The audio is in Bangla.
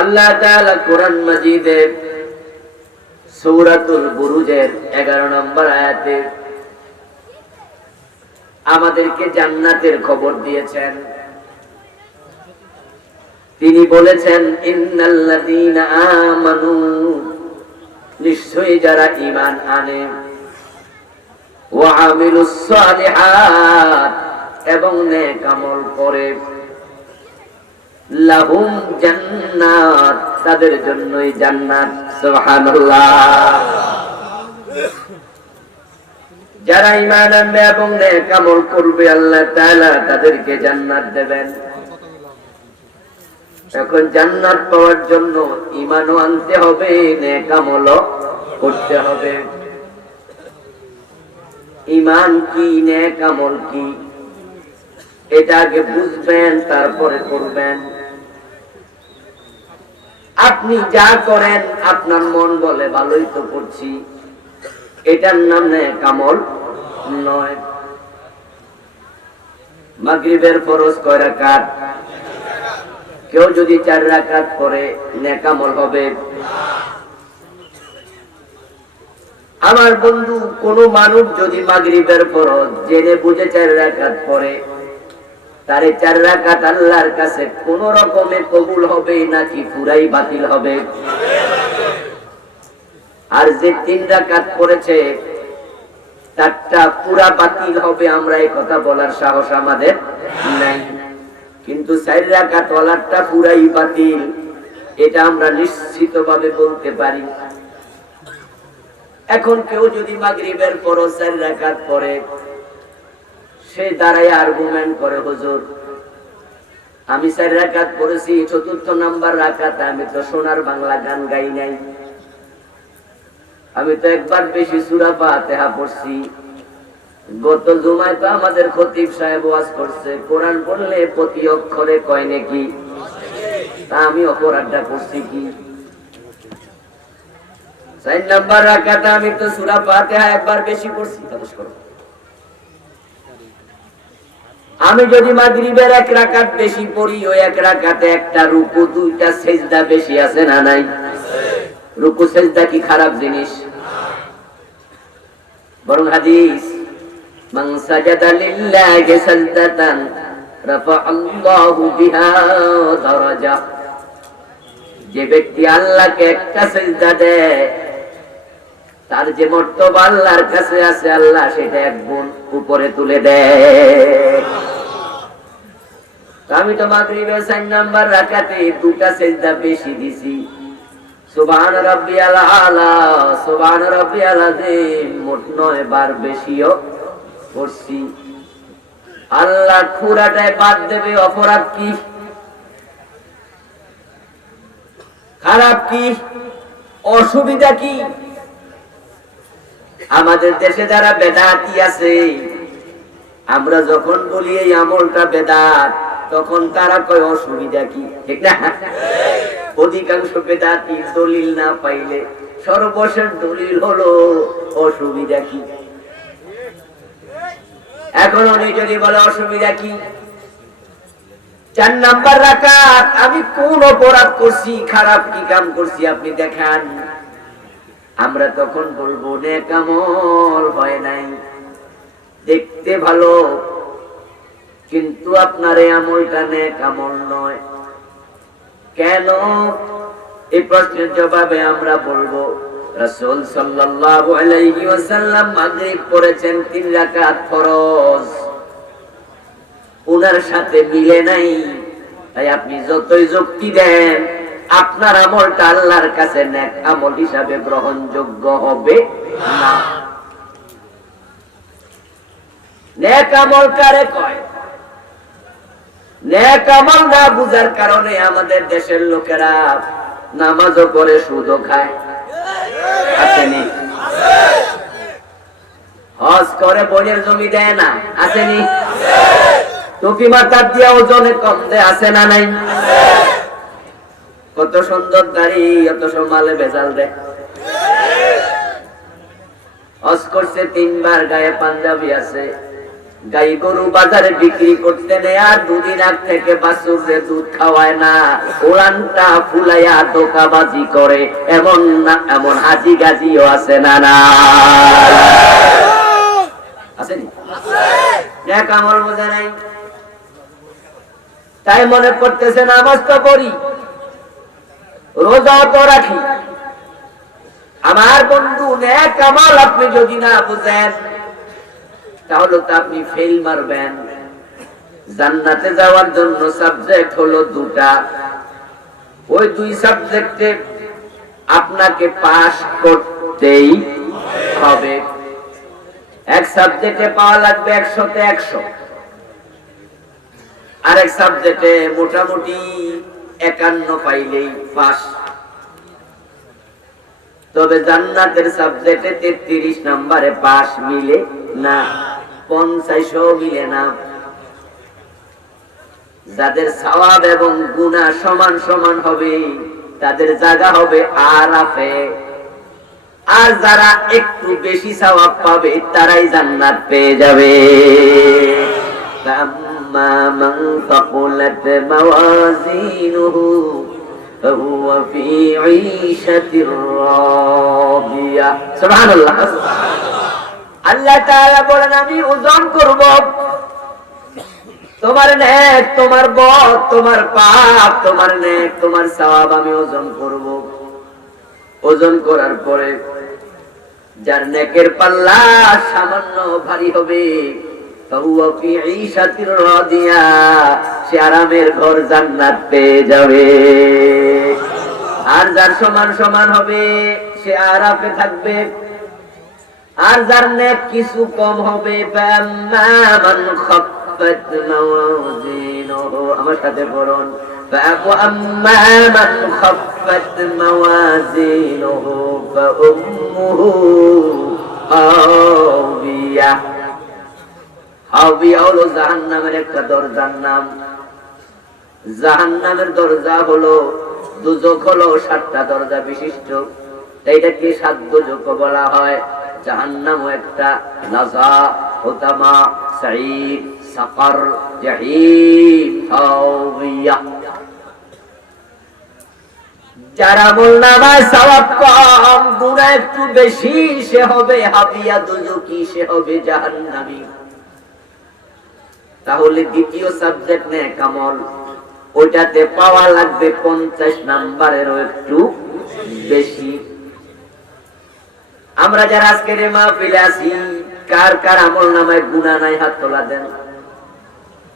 আল্লাহ তাআলা কোরআন মাজিদে সূরাতুল বুরুজের 11 নম্বর আয়াতে আমাদেরকে জান্নাতের খবর দিয়েছেন। তিনি বলেছেন, ইন্নাল্লাযীনা আমানু, নিশ্চয়ই যারা ঈমান আনে, ওয়া আমিলুস সালিহাত, এবং নেক আমল করে, লাহুম জান্নাত, তাদের জন্যই জান্নাত। সুবহানাল্লাহ। যারা ঈমান আনবে এবং নেক আমল করবে, আল্লাহ তাআলা তাদেরকে জান্নাত দেবেন। এখন জান্নাত পাওয়ার জন্য ঈমানও আনতে হবে, নেক আমলও করতে হবে। ঈমান কি, নেক আমল কি, এটা আগে বুঝবেন, তারপরে করবেন। আপনি যা করেন আপনার মন বলে ভালোই তো করছি, এটার নাম নেক আমল নয়। মাগরিবের ফরজ কয় রাকাত? কেউ যদি 4 রাকাত পড়ে নেক আমল হবে? আমার বন্ধু, কোন মানুষ যদি মাগরিবের ফরজ জেনে বুঝে 4 রাকাত পড়ে, তারে 4 রাকাত আল্লাহর কাছে কোন রকমে কবুল হবে নাকি পুরাই বাতিল হবে? আর যে 3 রাকাত পড়েছে তারটা পুরা বাতিল হবে, আমরা এই কথা বলার সাহস আমাদের নাই। কিন্তু 4 রাকাত ওয়ালাটা পুরাই বাতিল, এটা আমরা নিশ্চিতভাবে বলতে পারি। এখন কেউ যদি মাগরিবের ফরজ 4 রাকাত পড়ে, সে দাঁড়ায় আর্গুমেন্ট করে, হুজুর আমি 4 রাকাত পড়েছি, 4র্থ নাম্বার রাকাত আমি তো সোনার বাংলা গান গাই নাই, আমি তো একবার বেশি সূরা ফাতিহা পড়ছি। গত জুমায় তো আমাদের খতিব সাহেব ওয়াজ করছে, কোরআন পড়লে প্রতি অক্ষরে কয় নাকি, তা আমি অপরাধটা করছি কি? 4 নাম্বার রাকাতে আমি তো সূরা ফাতিহা একবার বেশি পড়ছি। আমি যদি মাগরিবের 1 রাকাত বেশি পড়ি, ওই 1 রাকাতে একটা রুকু 2টা সিজদা বেশি আছে না নাই? রুকু সিজদা কি খারাপ জিনিস? বরং হাদিস, মান সাজাদা লিল্লাহি সাজদাতান রাফাআল্লাহু বিহা দারাজা, যে ব্যক্তি আল্লাহকে একটা সিজদা দেয়, তার যে মর্তবা আল্লাহর কাছে আছে, আল্লাহ সেটা 1 গুণ উপরে তুলে দেয়। আমি তো মাগরিবের 4 নাম্বার রাকাতে 2টা সিজদা বেশি দিছি, সুবহান রাব্বিয়াল আলা, সুবহান রাব্বিয়াল আযীম, মোট 9 বার বেশিও পড়ছি। আল্লাহ পুরাটাই বাদ দেবে, অপরাধ কি, খারাপ কি, অসুবিধা কি? আমাদের দেশে যারা বেদাতি আছে, আমরা যখন বলি এই আমলটা বেদাত, তখন তারা কয় অসুবিধা কি, ঠিক না? অধিকাংশ বেদাতি দলিল না পাইলে সর্বশেষ দলিল হলো অসুবিধা কি। এখন উনি যদি বলে অসুবিধা কি, 4 নাম্বার রাকাত আমি কোন অপরাধ করছি, খারাপ কি কাম করছি আপনি দেখান, আমরা তখন বলবো নেক আমল হয় নাই, দেখতে ভালো, কিন্তু আপনার এই আমলটা নেক আমল নয়। কেন? এই প্রশ্নের জবাবে আমরা বলবো, রাসূল সাল্লাল্লাহু আলাইহি ওয়াসাল্লাম মাগরিব পড়েছেন 3 রাকাত ফরজ, উনার সাথে মিলে নাই। তাই আপনি যতই যুক্তি দেন, আপনার আমলটা আল্লাহর কাছে নেক আমল হিসাবে গ্রহণযোগ্য হবে না। নেক আমল কারে কয়? নেক আমল না বুঝার কারণে আমাদের দেশের লোকেরা নামাজও করে সুদও খায়, আসেনি? হজ করে বোনের জমি দেয় না, আসেনি? টুপি মাথার দিয়া ওজনে কম দেয়, আছে না নাই? কত সুন্দর দাড়ি, অত মালে ভেজাল দেয়। হজ করছে 3 বার, গায়ে পাঞ্জাবি আছে, গাই গরু বাজারে বিক্রি করতে নেয় আর দুদিন আগ থেকে বাছুরে দুধ খাওয়ায় না, ওলানটা ফুলাইয়া ধোঁকাবাজি করে, এমন না এমন হাজি গাজিও আছে না না আসেনি? এক আমল বোঝা নাই, তাই মনে করতেছে নামাজ তো পড়ি, রোজাও তো রাখি। আমার বন্ধু, নেক আমল আপনি যদি না বুঝেন তাহলে তো আপনি ফেল মারবেন। জান্নাতে যাওয়ার জন্য সাবজেক্ট হলো দুটা, ওই দুই সাবজেক্টে আপনাকে পাস করতেই হবে। এক সাবজেক্টে পাওয়া লাগবে 100-তে 100, আরেক সাবজেক্টে মোটামুটি 51 পাইলেই পাস। তবে জান্নাতের সাবজেক্টে 33 নম্বরে পাস মিলে না, 50ও মিলে না। যাদের সওয়াব এবং গুনাহ সমান সমান হবে তাদের জায়গা হবে আরাফে, আর যারা একটু বেশি সওয়াব পাবে তারাই জান্নাত পেয়ে যাবে। আম্মা মান ফাকুলাত মাওয়াজিনুহু ফাহুয়া ফি ঈশাতির রাদিয়া। সুবহানাল্লাহ। আল্লাহ তাআলা বলেন, আমি ওজন করব তোমার নেক, তোমার বদ, তোমার পাপ, তোমার নেক, তোমার সওয়াব আমি ওজন করব। ওজন করার পরে যার নেকের পাল্লা সামান্য ভারী হবে ফাহুয়া ফি ঈশাতির রাদিয়া, সে আরামের ঘর জান্নাত পেয়ে যাবে। আর যার সমান সমান হবে সে আরাফে থাকবে। আর যার নেক কিছু কম হবে, ফাম্মা মান খাফফাত মাওয়াজিনুহু, আমার সাথে পড়ুন, ফাম্মা মান খাফফাত মাওয়াজিনুহু ফাউম্মুহু হাওিয়া। হাওিয়া হলো জাহান্নামের একটা দরজার নাম। জাহান্নামের দরজা হলো, দুজক হলো 7টা দরজা বিশিষ্ট, এইটাকে 7 দুজক বলা হয়। জাহান্নামও একটা, লাযা, হুতামা, সাঈদ, সাকার, জাহিম, হাওিয়া। যারা আমলনামায় সওয়াব কম, গুনাহ একটু বেশি, সে হবে হাবিয়া, দুজকি, সে হবে জাহান্নামী। তাহলে দ্বিতীয় সাবজেক্ট নেক আমল, ওইটাতে পাওয়া লাগবে 50 নাম্বারেরও একটু বেশি। আমরা যারা আজকের মাহফিলে আছি, কার কার আমলনামায় গুনাহ নাই হাত তোলা দেন।